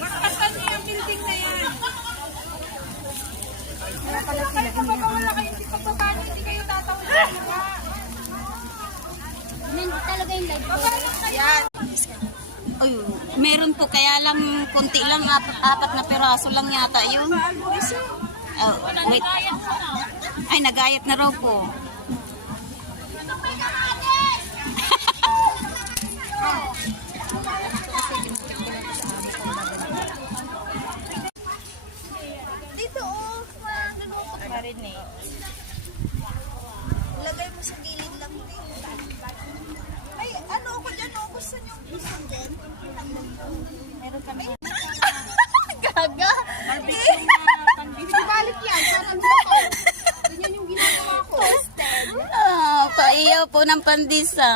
Makasan niyo yung building na yan. Kaya pala sila wala kayo si pagbabani, hindi kayo tatawag sa mga. Hindi talaga yung live ko. Yan. Ay, meron po kaya lang konti lang, apat na peraso lang yata yun. Oh, wait. Ay, nagayat na raw po. Dito nalulungkot pa rin eh. Lagay mo sa gilid lang din. Ay, ano ako dyan? Gusto niyo isang din? Meron kami. Gaga! Balik yan. Saan dito? Ganyan yung ginagawa ko. Toasted. Ah, paiyaw po ng pandisa.